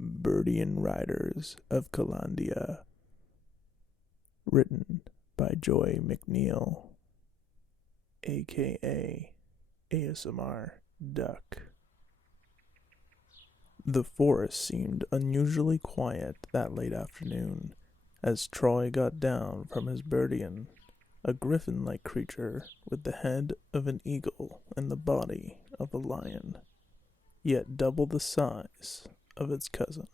Birdyon Riders of Calandia, written by Joy McNeil, aka ASMR Duck. The forest seemed unusually quiet that late afternoon as Troy got down from his Birdyon, a griffin-like creature with the head of an eagle and the body of a lion, yet double the size of its cousin.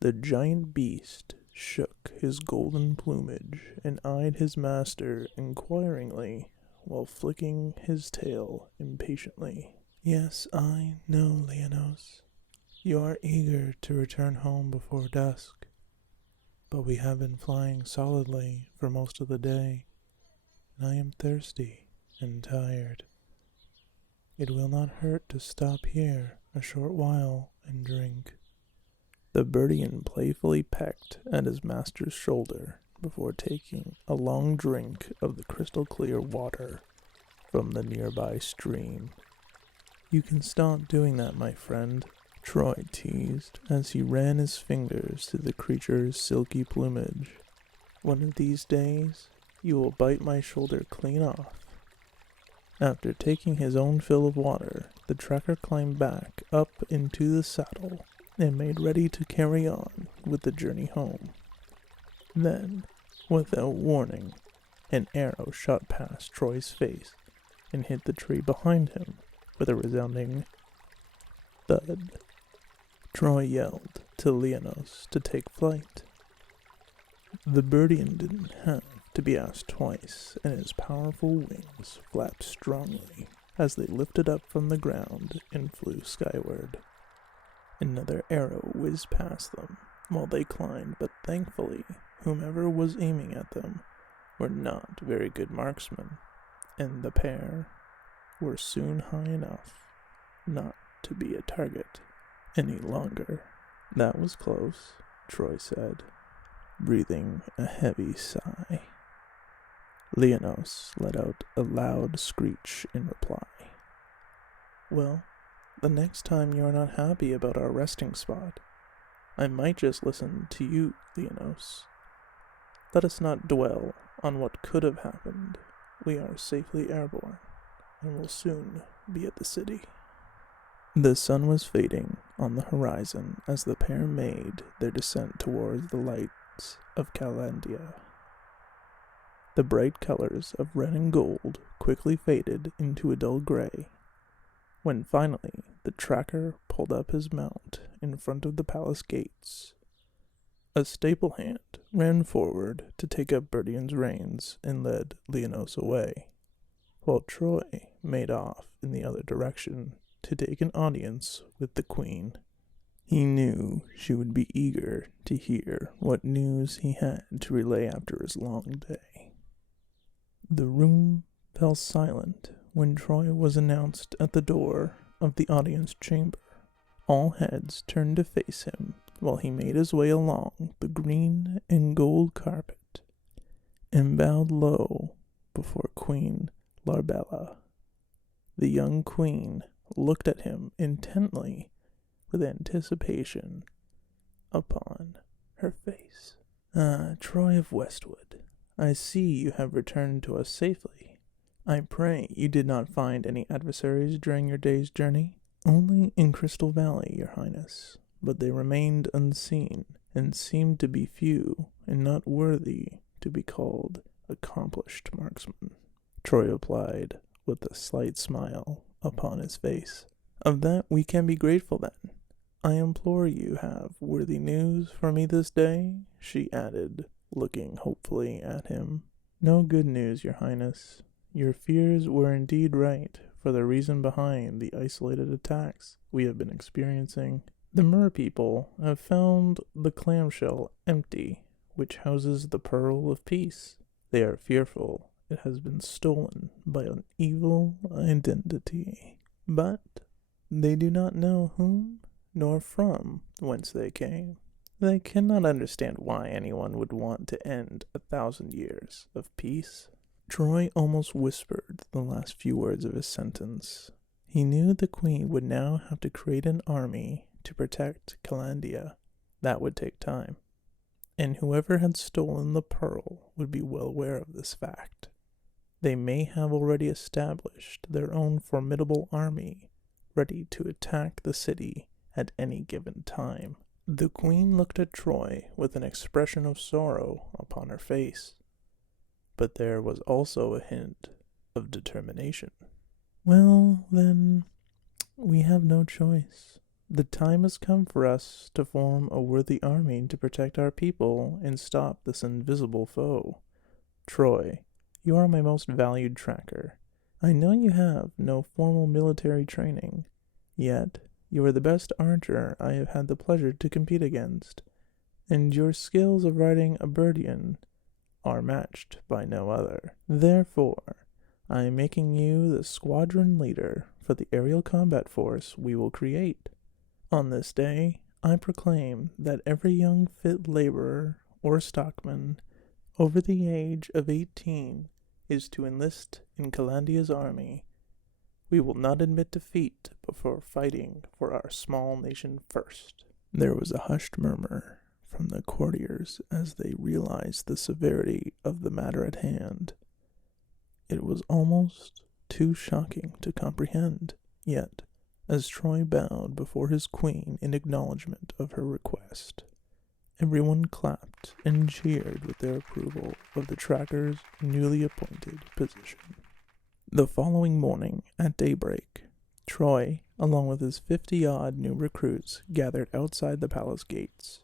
The giant beast shook his golden plumage and eyed his master inquiringly while flicking his tail impatiently. "Yes, I know, Leonos. You are eager to return home before dusk, but we have been flying solidly for most of the day, and I am thirsty and tired. It will not hurt to stop here a short while and drink." The Birdyon playfully pecked at his master's shoulder before taking a long drink of the crystal-clear water from the nearby stream. "You can stop doing that, my friend," Troy teased as he ran his fingers through the creature's silky plumage. "One of these days, you will bite my shoulder clean off." After taking his own fill of water, the tracker climbed back up into the saddle and made ready to carry on with the journey home. Then, without warning, an arrow shot past Troy's face and hit the tree behind him with a resounding thud. Troy yelled to Leonos to take flight. The Birdyon didn't have to be asked twice, and his powerful wings flapped strongly as they lifted up from the ground and flew skyward. Another arrow whizzed past them while they climbed, but thankfully, whomever was aiming at them were not very good marksmen, and the pair were soon high enough not to be a target any longer. "That was close," Troy said, breathing a heavy sigh. Leonos let out a loud screech in reply. "Well, the next time you are not happy about our resting spot, I might just listen to you, Leonos. Let us not dwell on what could have happened. We are safely airborne, and will soon be at the city." The sun was fading on the horizon as the pair made their descent towards the lights of Calandia. The bright colors of red and gold quickly faded into a dull gray, when finally the tracker pulled up his mount in front of the palace gates. A stable hand ran forward to take up Birdyon's reins and led Leonos away, while Troy made off in the other direction to take an audience with the queen. He knew she would be eager to hear what news he had to relay after his long day. The room fell silent when Troy was announced at the door of the audience chamber. All heads turned to face him while he made his way along the green and gold carpet and bowed low before Queen Larbella. The young queen looked at him intently with anticipation upon her face. "Ah, Troy of Westwood, I see you have returned to us safely. I pray you did not find any adversaries during your day's journey?" "Only in Crystal Valley, your highness, but they remained unseen, and seemed to be few, and not worthy to be called accomplished marksmen," Troy replied with a slight smile upon his face. "Of that we can be grateful then. I implore you have worthy news for me this day," she added, looking hopefully at him. "No good news, your highness. Your fears were indeed right for the reason behind the isolated attacks we have been experiencing. The mer people have found the clamshell empty, which houses the pearl of peace. They are fearful it has been stolen by an evil identity, but they do not know whom nor from whence they came. They cannot understand why anyone would want to end 1,000 years of peace." Troy almost whispered the last few words of his sentence. He knew the queen would now have to create an army to protect Calandia. That would take time, and whoever had stolen the pearl would be well aware of this fact. They may have already established their own formidable army, ready to attack the city at any given time. The queen looked at Troy with an expression of sorrow upon her face, but there was also a hint of determination. Well, then, we have no choice. The time has come for us to form a worthy army to protect our people and stop this invisible foe. Troy, you are my most valued tracker. I know you have no formal military training, yet you are the best archer I have had the pleasure to compete against, and your skills of riding a Birdyon are matched by no other. Therefore, I am making you the squadron leader for the aerial combat force we will create. On this day, I proclaim that every young fit laborer or stockman over the age of 18 is to enlist in Calandia's army. We will not admit defeat before fighting for our small nation first. There was a hushed murmur from the courtiers as they realized the severity of the matter at hand. It was almost too shocking to comprehend, yet, as Troy bowed before his queen in acknowledgment of her request, everyone clapped and cheered with their approval of the tracker's newly appointed position. The following morning, at daybreak, Troy, along with his 50-odd new recruits, gathered outside the palace gates.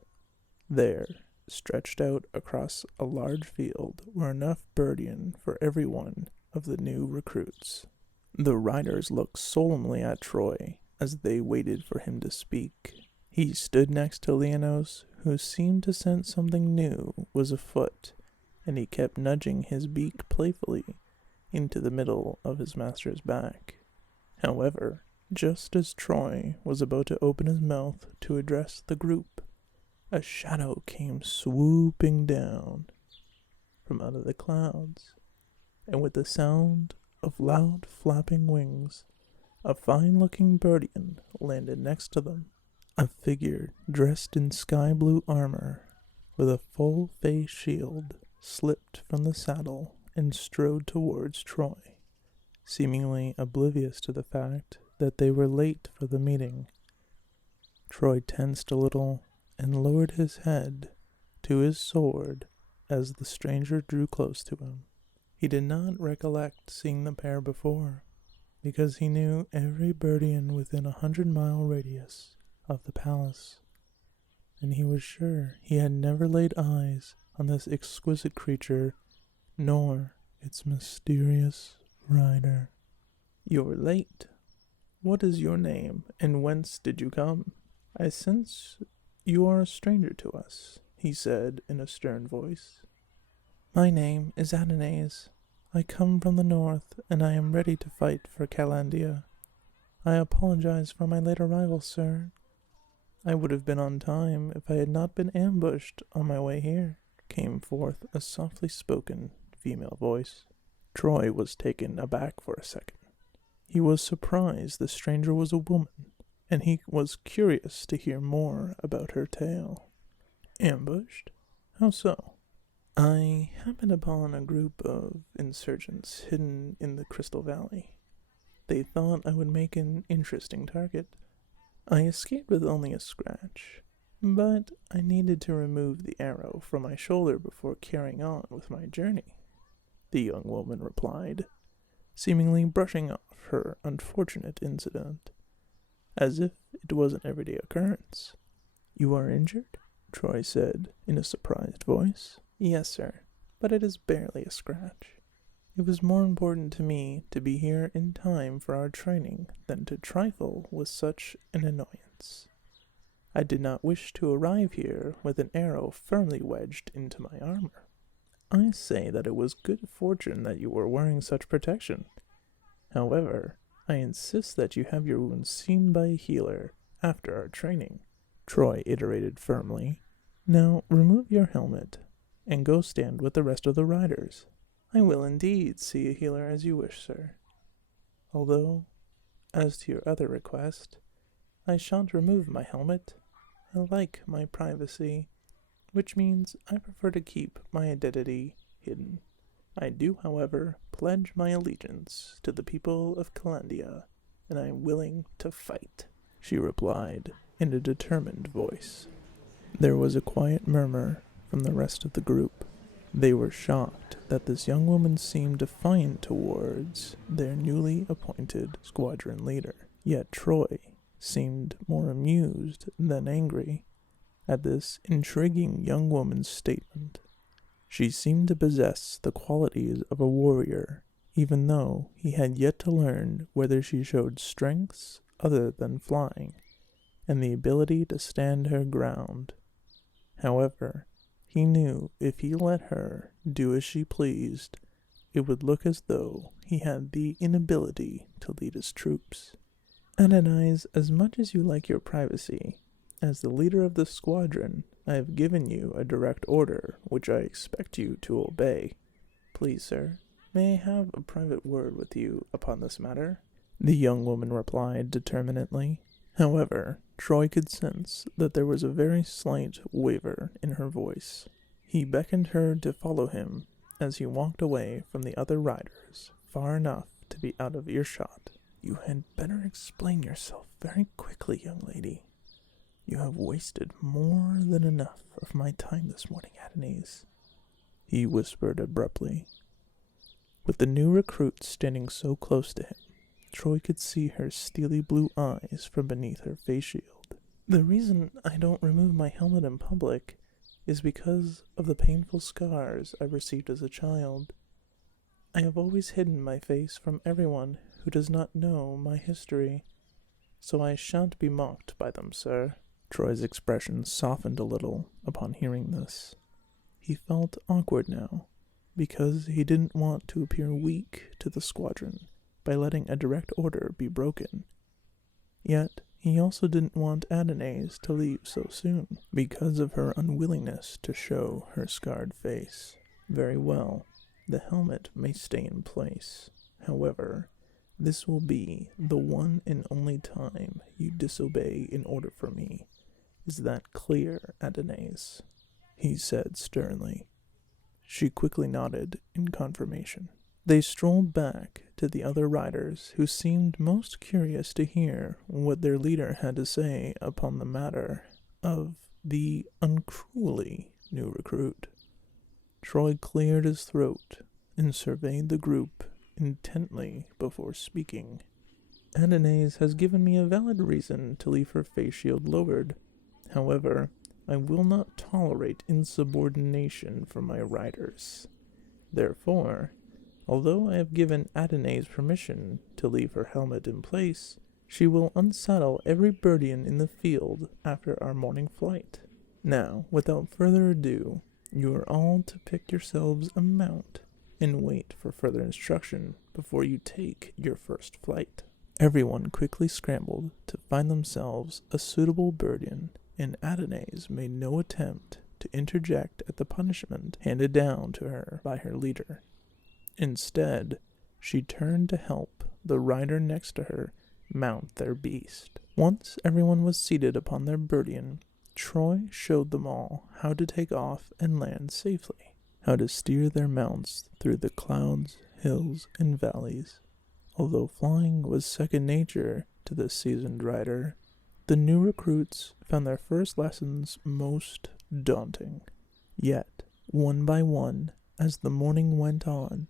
There, stretched out across a large field, were enough Birdyon for every one of the new recruits. The riders looked solemnly at Troy as they waited for him to speak. He stood next to Leonos, who seemed to sense something new was afoot, and he kept nudging his beak playfully into the middle of his master's back. However, just as Troy was about to open his mouth to address the group, a shadow came swooping down from out of the clouds, and with the sound of loud flapping wings, a fine-looking Birdyon landed next to them. A figure dressed in sky-blue armor, with a full-face shield, slipped from the saddle and strode towards Troy, seemingly oblivious to the fact that they were late for the meeting. Troy tensed a little and lowered his head to his sword as the stranger drew close to him. He did not recollect seeing the pair before, because he knew every Birdyon within 100-mile radius of the palace, and he was sure he had never laid eyes on this exquisite creature, nor its mysterious rider. "You're late. What is your name, and whence did you come? I sense you are a stranger to us," he said in a stern voice. "My name is Adonais. I come from the north, and I am ready to fight for Calandia. I apologize for my late arrival, sir. I would have been on time if I had not been ambushed on my way here," came forth a softly spoken female voice. Troy was taken aback for a second. He was surprised the stranger was a woman, and he was curious to hear more about her tale. "Ambushed? How so?" "I happened upon a group of insurgents hidden in the Crystal Valley. They thought I would make an interesting target. I escaped with only a scratch, but I needed to remove the arrow from my shoulder before carrying on with my journey," the young woman replied, seemingly brushing off her unfortunate incident, as if it was an everyday occurrence. "You are injured?" Troy said in a surprised voice. "Yes, sir, but it is barely a scratch. It was more important to me to be here in time for our training than to trifle with such an annoyance. I did not wish to arrive here with an arrow firmly wedged into my armor. I say that it was good fortune that you were wearing such protection. However, I insist that you have your wounds seen by a healer after our training," Troy iterated firmly. "Now remove your helmet and go stand with the rest of the riders." "I will indeed see a healer as you wish, sir. Although, as to your other request, I shan't remove my helmet. I like my privacy, which means I prefer to keep my identity hidden. I do, however, pledge my allegiance to the people of Calandia, and I am willing to fight, she replied in a determined voice. There was a quiet murmur from the rest of the group. They were shocked that this young woman seemed defiant towards their newly appointed squadron leader. Yet Troy seemed more amused than angry at this intriguing young woman's statement. She seemed to possess the qualities of a warrior, even though he had yet to learn whether she showed strengths other than flying, and the ability to stand her ground. However, he knew if he let her do as she pleased, it would look as though he had the inability to lead his troops. Adonais, as much as you like your privacy, as the leader of the squadron, I have given you a direct order, which I expect you to obey. Please, sir, may I have a private word with you upon this matter? The young woman replied determinately. However, Troy could sense that there was a very slight waver in her voice. He beckoned her to follow him as he walked away from the other riders, far enough to be out of earshot. You had better explain yourself very quickly, young lady. You have wasted more than enough of my time this morning, Adonais, he whispered abruptly. With the new recruit standing so close to him, Troy could see her steely blue eyes from beneath her face shield. The reason I don't remove my helmet in public is because of the painful scars I received as a child. I have always hidden my face from everyone who does not know my history, so I shan't be mocked by them, sir. Troy's expression softened a little upon hearing this. He felt awkward now, because he didn't want to appear weak to the squadron by letting a direct order be broken. Yet he also didn't want Adonais to leave so soon, because of her unwillingness to show her scarred face. Very well, the helmet may stay in place. However, this will be the one and only time you disobey an order from me. Is that clear, Adonais? He said sternly. She quickly nodded in confirmation. They strolled back to the other riders, who seemed most curious to hear what their leader had to say upon the matter of the uncruelly new recruit. Troy cleared his throat and surveyed the group intently before speaking. Adonais has given me a valid reason to leave her face shield lowered. However, I will not tolerate insubordination from my riders. Therefore, although I have given Adonais permission to leave her helmet in place, she will unsaddle every Birdyon in the field after our morning flight. Now, without further ado, you are all to pick yourselves a mount and wait for further instruction before you take your first flight. Everyone quickly scrambled to find themselves a suitable Birdyon, and Adonais made no attempt to interject at the punishment handed down to her by her leader. Instead, she turned to help the rider next to her mount their beast. Once everyone was seated upon their Birdyon, Troy showed them all how to take off and land safely, how to steer their mounts through the clouds, hills, and valleys. Although flying was second nature to the seasoned rider, the new recruits found their first lessons most daunting. Yet, one by one, as the morning went on,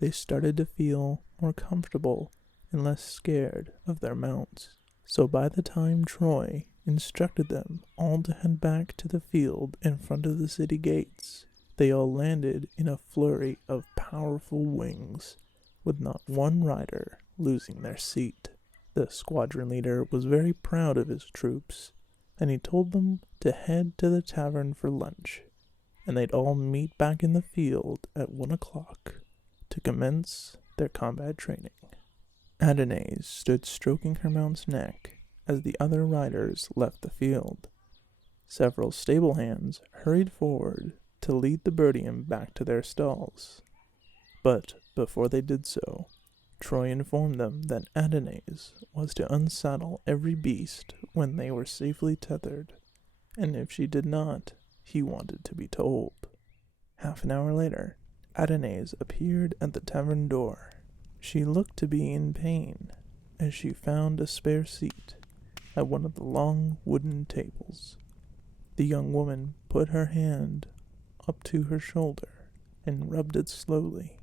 they started to feel more comfortable and less scared of their mounts. So by the time Troy instructed them all to head back to the field in front of the city gates, they all landed in a flurry of powerful wings, with not one rider losing their seat. The squadron leader was very proud of his troops, and he told them to head to the tavern for lunch, and they'd all meet back in the field at 1 o'clock to commence their combat training. Adonais stood stroking her mount's neck as the other riders left the field. Several stable hands hurried forward to lead the Birdyon back to their stalls. But before they did so, Troy informed them that Adonais was to unsaddle every beast when they were safely tethered, and if she did not, he wanted to be told. Half an hour later, Adonais appeared at the tavern door. She looked to be in pain, as she found a spare seat at one of the long wooden tables. The young woman put her hand up to her shoulder and rubbed it slowly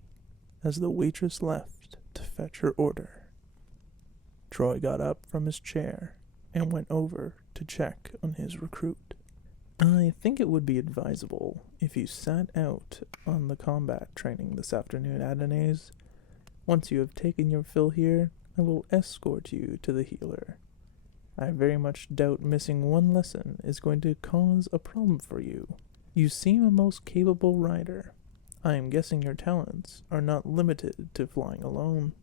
as the waitress left to fetch her order. Troy got up from his chair and went over to check on his recruit. I think it would be advisable if you sat out on the combat training this afternoon, Adonais. Once you have taken your fill here, I will escort you to the healer. I very much doubt missing one lesson is going to cause a problem for you. You seem a most capable rider. I am guessing your talents are not limited to flying alone.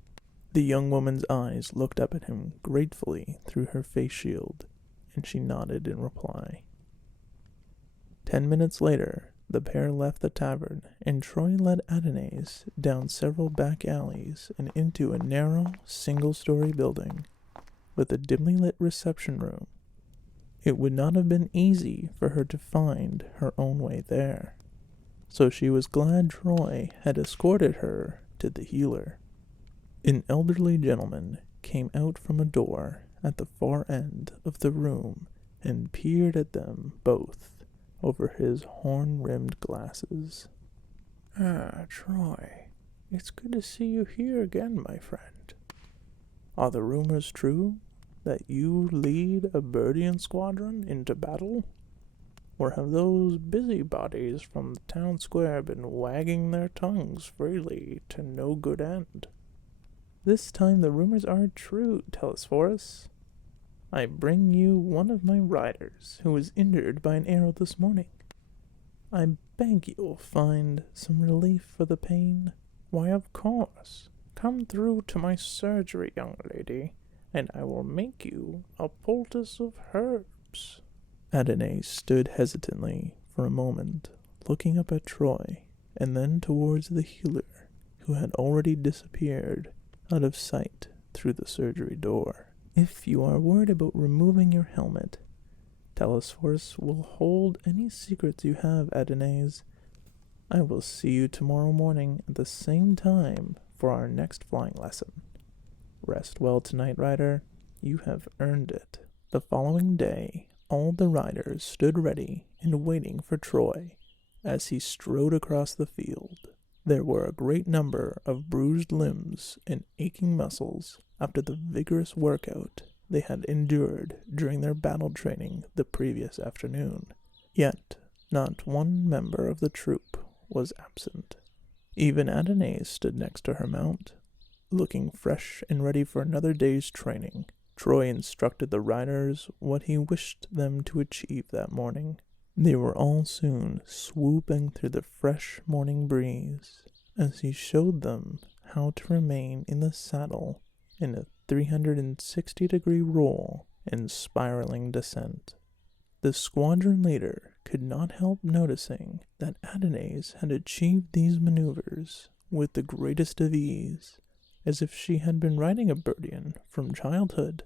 The young woman's eyes looked up at him gratefully through her face shield, and she nodded in reply. 10 minutes later, the pair left the tavern, and Troy led Adonais down several back alleys and into a narrow, single-story building with a dimly lit reception room. It would not have been easy for her to find her own way there, so she was glad Troy had escorted her to the healer. An elderly gentleman came out from a door at the far end of the room and peered at them both over his horn-rimmed glasses. Troy, it's good to see you here again, my friend. Are the rumors true that you lead a Birdyon squadron into battle? Or have those busybodies from the town square been wagging their tongues freely to no good end? This time the rumors are true, Telesphorus. I bring you one of my riders who was injured by an arrow this morning. I beg you'll find some relief for the pain. Why, of course. Come through to my surgery, young lady, and I will make you a poultice of herbs. Adonais stood hesitantly for a moment, looking up at Troy, and then towards the healer, who had already disappeared out of sight through the surgery door. If you are worried about removing your helmet, Telesphorus will hold any secrets you have, Adonais. I will see you tomorrow morning at the same time for our next flying lesson. Rest well tonight, rider. You have earned it. The following day, all the riders stood ready and waiting for Troy as he strode across the field. There were a great number of bruised limbs and aching muscles after the vigorous workout they had endured during their battle training the previous afternoon. Yet not one member of the troop was absent. Even Adonais stood next to her mount, looking fresh and ready for another day's training. Troy instructed the riders what he wished them to achieve that morning. They were all soon swooping through the fresh morning breeze as he showed them how to remain in the saddle in a 360-degree roll and spiraling descent. The squadron leader could not help noticing that Adonais had achieved these maneuvers with the greatest of ease, as if she had been riding a Birdyon from childhood.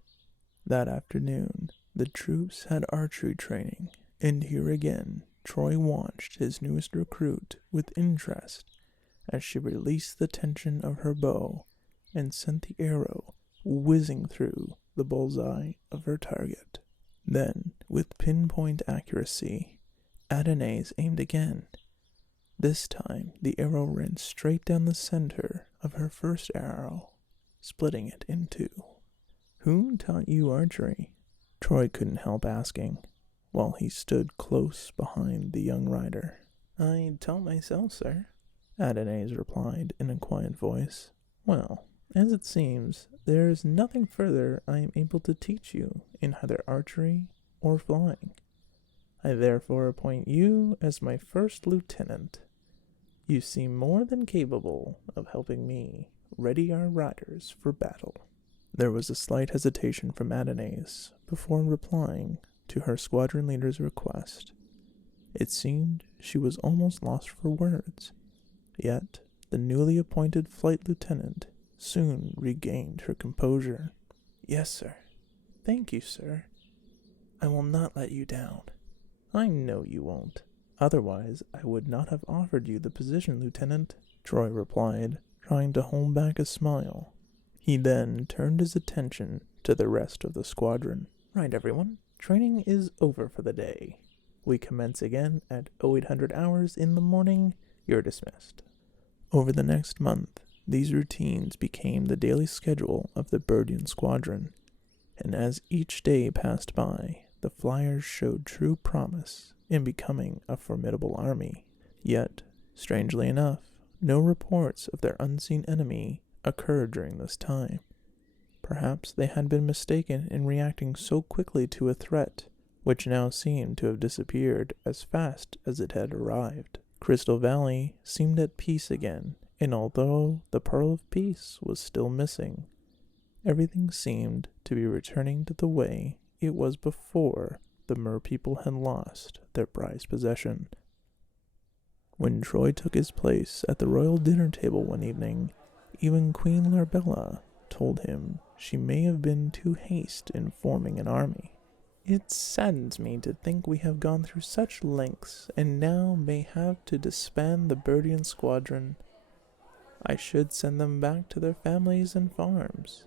That afternoon, the troops had archery training, and here again Troy watched his newest recruit with interest as she released the tension of her bow and sent the arrow whizzing through the bullseye of her target. Then, with pinpoint accuracy, Adonais aimed again. This time, the arrow ran straight down the center of her first arrow, splitting it in two. Who taught you archery? Troy couldn't help asking, while he stood close behind the young rider. I taught myself, sir, Adonais replied in a quiet voice. Well, as it seems, there is nothing further I am able to teach you in either archery or flying. I therefore appoint you as my first lieutenant. You seem more than capable of helping me ready our riders for battle. There was a slight hesitation from Adonais before replying to her squadron leader's request. It seemed she was almost lost for words. Yet the newly appointed flight lieutenant soon regained her composure. "Yes, sir. Thank you, sir. I will not let you down." "I know you won't. Otherwise, I would not have offered you the position, Lieutenant," Troy replied, trying to hold back a smile. He then turned his attention to the rest of the squadron. "Right, everyone. Training is over for the day. We commence again at 0800 hours in the morning. You're dismissed." Over the next month, these routines became the daily schedule of the Birdyon squadron, and as each day passed by, the flyers showed true promise in becoming a formidable army. Yet, strangely enough, no reports of their unseen enemy occurred during this time. Perhaps they had been mistaken in reacting so quickly to a threat, which now seemed to have disappeared as fast as it had arrived. Crystal Valley seemed at peace again, and although the Pearl of Peace was still missing, everything seemed to be returning to the way it was before the Mer people had lost their prized possession. When Troy took his place at the royal dinner table one evening, even Queen Larbella told him she may have been too hasty in forming an army. "It saddens me to think we have gone through such lengths and now may have to disband the Birdyon squadron. I should send them back to their families and farms.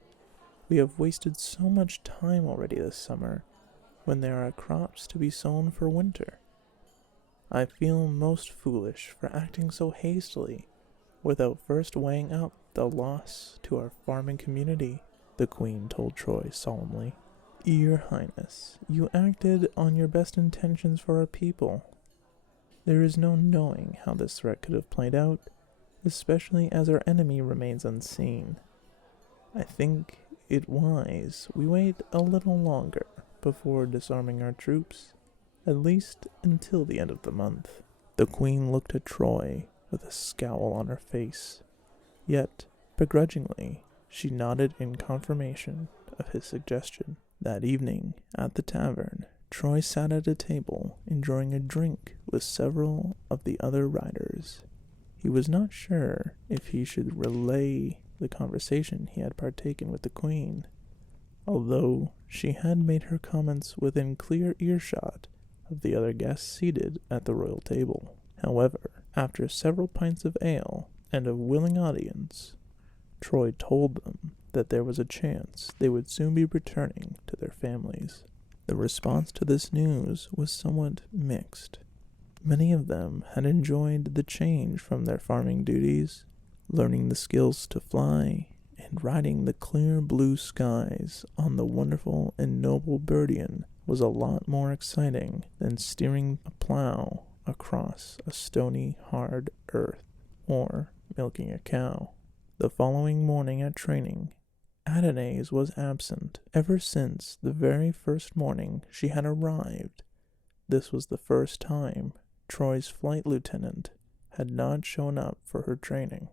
We have wasted so much time already this summer, when there are crops to be sown for winter. I feel most foolish for acting so hastily, without first weighing up the loss to our farming community," the Queen told Troy solemnly. "Your Highness, you acted on your best intentions for our people. There is no knowing how this threat could have played out, especially as our enemy remains unseen. I think it wise we wait a little longer before disarming our troops, at least until the end of the month." The Queen looked at Troy with a scowl on her face, yet, begrudgingly, she nodded in confirmation of his suggestion. That evening, at the tavern, Troy sat at a table enjoying a drink with several of the other riders. He was not sure if he should relay the conversation he had partaken with the Queen, although she had made her comments within clear earshot of the other guests seated at the royal table. However, after several pints of ale and a willing audience, Troy told them that there was a chance they would soon be returning to their families. The response to this news was somewhat mixed. Many of them had enjoyed the change from their farming duties. Learning the skills to fly and riding the clear blue skies on the wonderful and noble Birdyon was a lot more exciting than steering a plow across a stony, hard earth or milking a cow. The following morning at training, Adonais was absent. Ever since the very first morning she had arrived, this was the first time Troy's flight lieutenant had not shown up for her training.